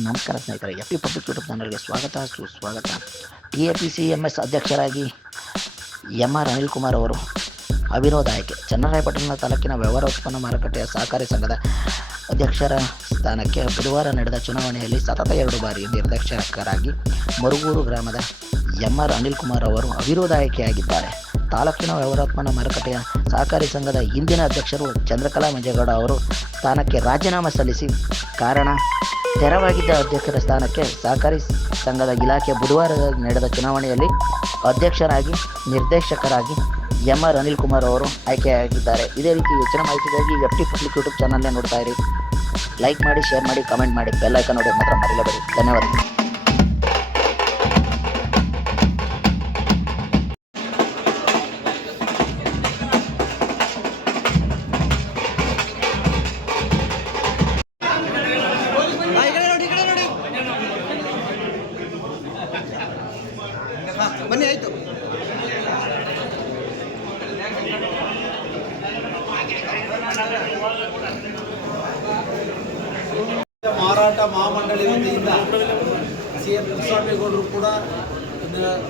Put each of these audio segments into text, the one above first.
ನಮಸ್ಕಾರ ಸ್ನೇಹಿತರೆ F P public YouTube ಚಾನಲ್ಗೆ ಸ್ವಾಗತ, ಸುಸ್ವಾಗತ. T A P C M S ಅಧ್ಯಕ್ಷರಾಗಿ ಎಂ ಆರ್ ಅನಿಲ್ ಕುಮಾರ್ ಅವರು ಅವಿರೋಧ ಆಯ್ಕೆ. ಚನ್ನರಾಯಪಟ್ಟಣ ತಾಲೂಕಿನ ವ್ಯವಹಾರ ಉತ್ಪನ್ನ ಮಾರುಕಟ್ಟೆಯ ಸಹಕಾರಿ ಸಂಘದ ಅಧ್ಯಕ್ಷರ ಸ್ಥಾನಕ್ಕೆ ಬುಧವಾರ ನಡೆದ ಚುನಾವಣೆಯಲ್ಲಿ ಸತತ ಎರಡು ಬಾರಿ ನಿರ್ದೇಶಕರಾಗಿ ಮರುಗೂರು ಗ್ರಾಮದ ಎಂ ಆರ್ ಅನಿಲ್ ಕುಮಾರ್ ಅವರು ಅವಿರೋಧ ಆಯ್ಕೆಯಾಗಿದ್ದಾರೆ. ತಾಲೂಕಿನ ವ್ಯವಹಾರಾತ್ಮನ ಮಾರುಕಟ್ಟೆಯ ಸಹಕಾರಿ ಸಂಘದ ಹಿಂದಿನ ಅಧ್ಯಕ್ಷರು ಚಂದ್ರಕಲಾ ಮಂಜೇಗೌಡ ಅವರು ಸ್ಥಾನಕ್ಕೆ ರಾಜೀನಾಮೆ ಸಲ್ಲಿಸಿ ಕಾರಣ ತೆರವಾಗಿದ್ದ ಅಧ್ಯಕ್ಷರ ಸ್ಥಾನಕ್ಕೆ ಸಹಕಾರಿ ಸಂಘದ ಇಲಾಖೆ ಬುಧವಾರ ನಡೆದ ಚುನಾವಣೆಯಲ್ಲಿ ಅಧ್ಯಕ್ಷರಾಗಿ, ನಿರ್ದೇಶಕರಾಗಿ ಎಂ ಆರ್ ಅನಿಲ್ ಕುಮಾರ್ ಅವರು ಆಯ್ಕೆಯಾಗಿದ್ದಾರೆ. ಇದೇ ರೀತಿ ಹೆಚ್ಚಿನ ಮಾಹಿತಿಗಾಗಿ ಎಫ್ ಟಿ ಪಬ್ಲಿಕ್ ಯೂಟ್ಯೂಬ್ ಚಾನಲ್ನೇ ನೋಡ್ತಾ ಇರಿ. ಲೈಕ್ ಮಾಡಿ, ಶೇರ್ ಮಾಡಿ, ಕಮೆಂಟ್ ಮಾಡಿ. ಬೆಲ್ಲೈಕನ್ ನೋಡಿ ಮಾತ್ರ ಮರಿಲೇಬೇಡಿ. ಧನ್ಯವಾದಗಳು. ಬನ್ನಿ, ಆಯ್ತು. ಮಾರಾಟ ಮಹಾಮಂಡಳಿ ವತಿಯಿಂದ ಸಿ ಎಂ ಕೃಷ್ಣೇಗೌಡರು ಕೂಡ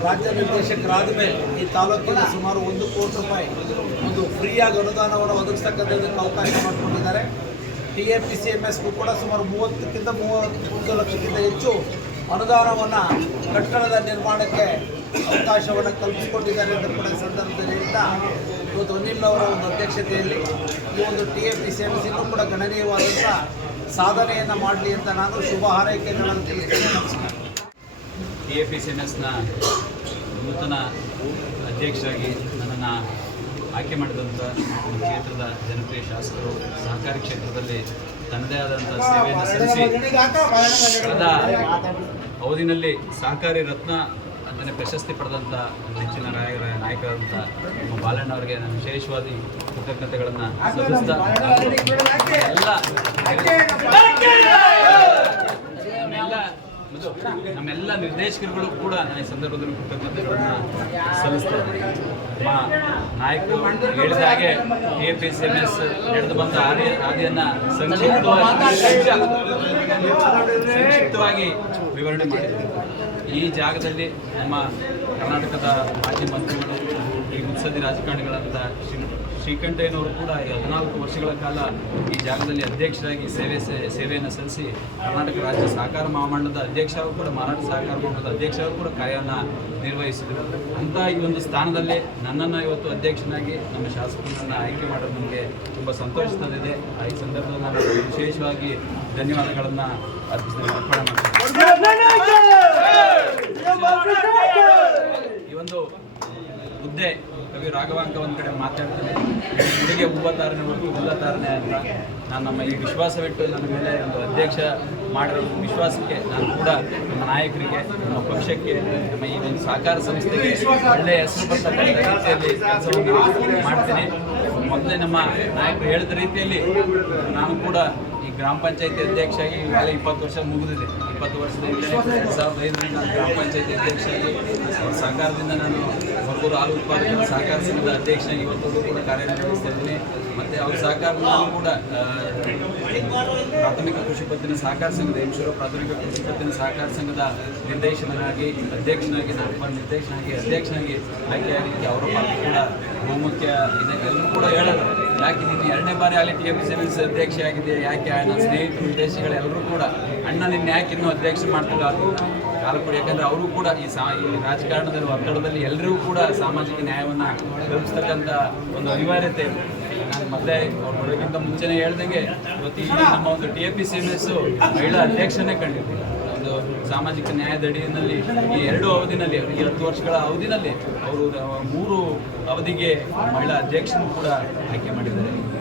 ರಾಜ್ಯ ನಿರ್ದೇಶಕರಾದ ಮೇಲೆ ಈ ತಾಲೂಕಿನ ಸುಮಾರು ಒಂದು ಕೋಟಿ ರೂಪಾಯಿ ಒಂದು ಫ್ರೀಯಾಗಿ ಅನುದಾನವನ್ನು ಒದಗಿಸ್ತಕ್ಕಂಥದ್ದಕ್ಕೆ ಅವಕಾಶ ಮಾಡಿಕೊಂಡಿದ್ದಾರೆ T M P C M ಎಸ್ಗೂ ಕೂಡ ಸುಮಾರು ಮೂವತ್ತಕ್ಕಿಂತ ಮೂವತ್ತು ಲಕ್ಷಕ್ಕಿಂತ ಹೆಚ್ಚು ಅನುದಾನವನ್ನು ಕಟ್ಟಡದ ನಿರ್ಮಾಣಕ್ಕೆ ಅವಕಾಶವನ್ನು ಕಲ್ಪಿಸಿಕೊಟ್ಟಿದ್ದಾರೆ ಅಂತ ಕೂಡ ಸಂದರ್ಭದಲ್ಲಿ ಹೇಳ್ತಾ ಇವತ್ತು ಅನಿಲ್ ಅವರ ಒಂದು ಅಧ್ಯಕ್ಷತೆಯಲ್ಲಿ ಈ ಒಂದು T F P C M S ಇನ್ನೂ ಕೂಡ ಗಣನೀಯವಾದಂಥ ಸಾಧನೆಯನ್ನು ಮಾಡಲಿ ಅಂತ ನಾನು ಶುಭ ಹಾರೈಕೆಗಳನ್ನು ತಿಳಿಸ್ತೇನೆ. T F P C N ಎಸ್ನ ನೂತನ ಅಧ್ಯಕ್ಷರಾಗಿ ನನ್ನನ್ನು ಆಯ್ಕೆ ಮಾಡಿದಂಥ ಕ್ಷೇತ್ರದ ಜನಪ್ರಿಯ ಶಾಸಕರು ಸಹಕಾರಿ ಕ್ಷೇತ್ರದಲ್ಲಿ ತನ್ನದೇ ಆದಂಥ ಸೇವೆಯನ್ನು ಸಲ್ಲಿಸಿ ಕಳೆದ ಅವಧಿನಲ್ಲಿ ಸಹಕಾರಿ ರತ್ನ ಅಂತಲೇ ಪ್ರಶಸ್ತಿ ಪಡೆದಂಥ ನೆಚ್ಚಿನ ನಾಯಕರ ನಾಯಕರಾದಂಥ ನಮ್ಮ ಬಾಲಣ್ಣ ಅವರಿಗೆ ನಾನು ವಿಶೇಷವಾಗಿ ಕೃತಜ್ಞತೆಗಳನ್ನು ಎಲ್ಲ ನಮ್ಮೆಲ್ಲ ನಿರ್ದೇಶಕರುಗಳು ಕೂಡ ಈ ಸಂದರ್ಭದಲ್ಲಿ ಕೃತಜ್ಞತೆಗಳನ್ನು ಸಲ್ಲಿಸ್ತಾರೆ ನಮ್ಮ ನಾಯಕರು ಹೇಳಿದ ಹಾಗೆ A P C M S ನಡೆದು ಬಂದ ಹಾದಿ ಹಾದಿಯನ್ನು ಸಂಕ್ಷಿಪ್ತವಾಗಿ ಸಂಕ್ಷಿಪ್ತವಾಗಿ ವಿವರಣೆ ಮಾಡಿದ್ದಾರೆ. ಈ ಜಾಗದಲ್ಲಿ ನಮ್ಮ ಕರ್ನಾಟಕದ ಮಾಜಿ ಮಂತ್ರಿಗಳು, ಈ ಮುತ್ಸದಿ ರಾಜಕಾರಣಿಗಳಾದ ಶ್ರೀ ಶ್ರೀಕಂಠಯ್ಯನವರು ಕೂಡ ಈ ಹದಿನಾಲ್ಕು ವರ್ಷಗಳ ಕಾಲ ಈ ಜಾಗದಲ್ಲಿ ಅಧ್ಯಕ್ಷರಾಗಿ ಸೇವೆ ಸೇವೆಯನ್ನು ಸಲ್ಲಿಸಿ ಕರ್ನಾಟಕ ರಾಜ್ಯ ಸಹಕಾರ ಮಹಾಮಂಡಲದ ಅಧ್ಯಕ್ಷರು ಕೂಡ ಮಾರಾಟ ಸಹಕಾರ ಮಹಾಮಂಡಲದ ಅಧ್ಯಕ್ಷರು ಕೂಡ ಕಾರ್ಯವನ್ನು ನಿರ್ವಹಿಸಿದರು. ಅಂತ ಈ ಒಂದು ಸ್ಥಾನದಲ್ಲಿ ನನ್ನನ್ನು ಇವತ್ತು ಅಧ್ಯಕ್ಷನಾಗಿ ನಮ್ಮ ಶಾಸಕರನ್ನು ಆಯ್ಕೆ ಮಾಡೋದು ನಮಗೆ ತುಂಬ ಸಂತೋಷ ತಂದಿದೆ ಈ ಸಂದರ್ಭದಲ್ಲಿ ನಾನು ವಿಶೇಷವಾಗಿ ಧನ್ಯವಾದಗಳನ್ನು ಅರ್ಪಿಸ್ತೇನೆ, ಅರ್ಪಣೆ ಮಾಡ್ತೀನಿ. ಈ ಒಂದು ಹುದ್ದೆ ಕವಿ ರಾಘವಾಂಕ ಒಂದು ಕಡೆ ಮಾತಾಡ್ತಾನೆ ಹುಡುಗೆ ಹೂವ ತಾರನೆ ಹೊರತು ಹುಲ್ಲ ತಾರನೆ ಅಂತ ನಾನು ನಮ್ಮ ಈ ವಿಶ್ವಾಸವಿಟ್ಟು ನನ್ನ ಮೇಲೆ ಒಂದು ಅಧ್ಯಕ್ಷ ಮಾಡಿರೋ ವಿಶ್ವಾಸಕ್ಕೆ ನಾನು ಕೂಡ ನಮ್ಮ ನಾಯಕರಿಗೆ, ನಮ್ಮ ಪಕ್ಷಕ್ಕೆ, ನಮ್ಮ ಈ ಒಂದು ಸಹಕಾರ ಸಂಸ್ಥೆಗೆ ಒಳ್ಳೆಯ ಹೆಸರು ರೀತಿಯಲ್ಲಿ ಕೆಲಸವನ್ನು ಮಾಡ್ತೀನಿ. ಮೊದಲೇ ನಮ್ಮ ನಾಯಕರು ಹೇಳಿದ ರೀತಿಯಲ್ಲಿ ನಾನು ಕೂಡ ಈ ಗ್ರಾಮ ಪಂಚಾಯತಿ ಅಧ್ಯಕ್ಷರಾಗಿ ಆಗಿ ಇಪ್ಪತ್ತು ವರ್ಷ ಮುಗಿದಿದೆ. ಇಪ್ಪತ್ತು ವರ್ಷದ ಹಿಂದೆ ಎರಡು ಸಾವಿರದ ಐದರಿಂದ ಗ್ರಾಮ ಪಂಚಾಯತಿ ಅಧ್ಯಕ್ಷರಾಗಿ ಸರ್ಕಾರದಿಂದ ನಾನು ಮರುಗೂರು ಹಾಲು ಉತ್ಪಾದಕರ ಸಹಕಾರ ಸಂಘದ ಅಧ್ಯಕ್ಷನಾಗಿ ಇವತ್ತು ಕೂಡ ಕಾರ್ಯನಿರ್ವಹಿಸ್ತಾ ಇದ್ದೀನಿ. ಮತ್ತು ಅವ್ರ ಸಹಕಾರ ನಾನು ಕೂಡ ಪ್ರಾಥಮಿಕ ಕೃಷಿ ಪತ್ತಿನ ಸಹಕಾರ ಸಂಘದ ಈಶ್ವರ ಪ್ರಾಥಮಿಕ ಕೃಷಿ ಪತ್ತಿನ ಸಹಕಾರ ಸಂಘದ ನಿರ್ದೇಶನಾಗಿ ಅಧ್ಯಕ್ಷನಾಗಿ ಒಬ್ಬ ನಿರ್ದೇಶನಾಗಿ ಅಧ್ಯಕ್ಷನಾಗಿ ಆಯ್ಕೆಯಾಗಲಿಕ್ಕೆ ಅವರ ಪಾತ್ರ ಕೂಡ ಬಹುಮುಖ್ಯ. ಇದೆ ಎಲ್ಲರೂ ಕೂಡ ಹೇಳೋದು ಯಾಕೆ ನೀನು ಎರಡನೇ ಬಾರಿ ಅಲ್ಲಿ ಟಿ ಎಂ ಅಧ್ಯಕ್ಷ ಆಗಿದೆ ಯಾಕೆ ನನ್ನ ಸ್ನೇಹಿತರು ವಿದೇಶಿಗಳೆಲ್ಲರೂ ಕೂಡ ಅಣ್ಣ ನಿನ್ನ ಯಾಕೆ ಇನ್ನೂ ಅಧ್ಯಕ್ಷ ಮಾಡ್ತಿಲ್ಲ? ಅದು ಕಾಲ ಕೂಡ. ಯಾಕಂದ್ರೆ ಅವರು ಕೂಡ ಈ ಸಾ, ಈ ರಾಜಕಾರಣದಲ್ಲಿ, ಒತ್ತಡದಲ್ಲಿ ಎಲ್ಲರಿಗೂ ಕೂಡ ಸಾಮಾಜಿಕ ನ್ಯಾಯವನ್ನು ಕಲ್ಪಿಸ್ತಕ್ಕಂಥ ಒಂದು ಅನಿವಾರ್ಯತೆ. ಇದೆ ನಾನು ಮೊದಲೇ ಅವ್ರು ಬರೋಕ್ಕಿಂತ ಮುಂಚೆನೇ ಹೇಳ್ದಂಗೆ, ಇವತ್ತು ನಮ್ಮ ಒಂದು T A P C S ಮಹಿಳಾ ಅಧ್ಯಕ್ಷನೇ ಕಂಡಿದ್ದೀವಿ ಸಾಮಾಜಿಕ ನ್ಯಾಯದ ಅಡಿಯಲ್ಲಿ ಈ ಎರಡು ಅವಧಿನಲ್ಲಿ, ಈ ಹತ್ತು ವರ್ಷಗಳ ಅವಧಿನಲ್ಲಿ ಅವರು ಮೂರು ಅವಧಿಗೆ ಮಹಿಳಾ ಅಧ್ಯಕ್ಷನೂ ಕೂಡ ಆಯ್ಕೆ ಮಾಡಿದ್ದಾರೆ.